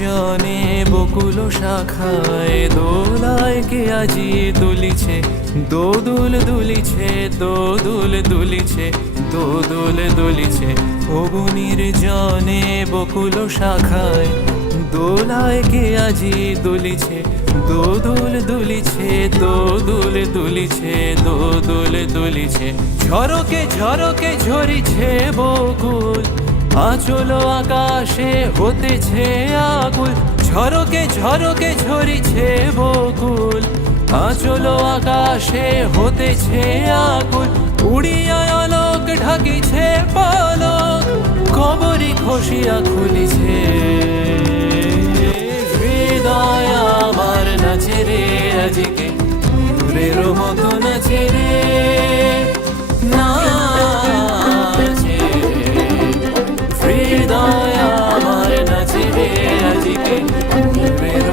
নির্জনে বকুল শাখায় দোলায় কে আজি দুলিছে, দোদুল দুলিছে, দোদুল দুলিছে, দোদুল দুলিছে। ওগো নির্জনে বকুল শাখায় দোলায় কে আজি দুলিছে, দোদুল দুলিছে, দোদুল দুলিছে, দোদুল দুলিছে। ঝরকে ঝরকে ঝরিছে বকুল, আঁচল আকাশে হতেছে আকুল। ঝরকে ঝরকে ঝরিছে বকুল, আঁচল আকাশে হতেছে আকুল। উড়িয়া আলোক ঢাকিছে পালক, কবরী খসিয়া খুলিছে। হৃদয় আমার নাচে রে আজকে, নূরের মতো নাচে রে, নাচে। হৃদয় আমার নাচে রে আজকে, নূরের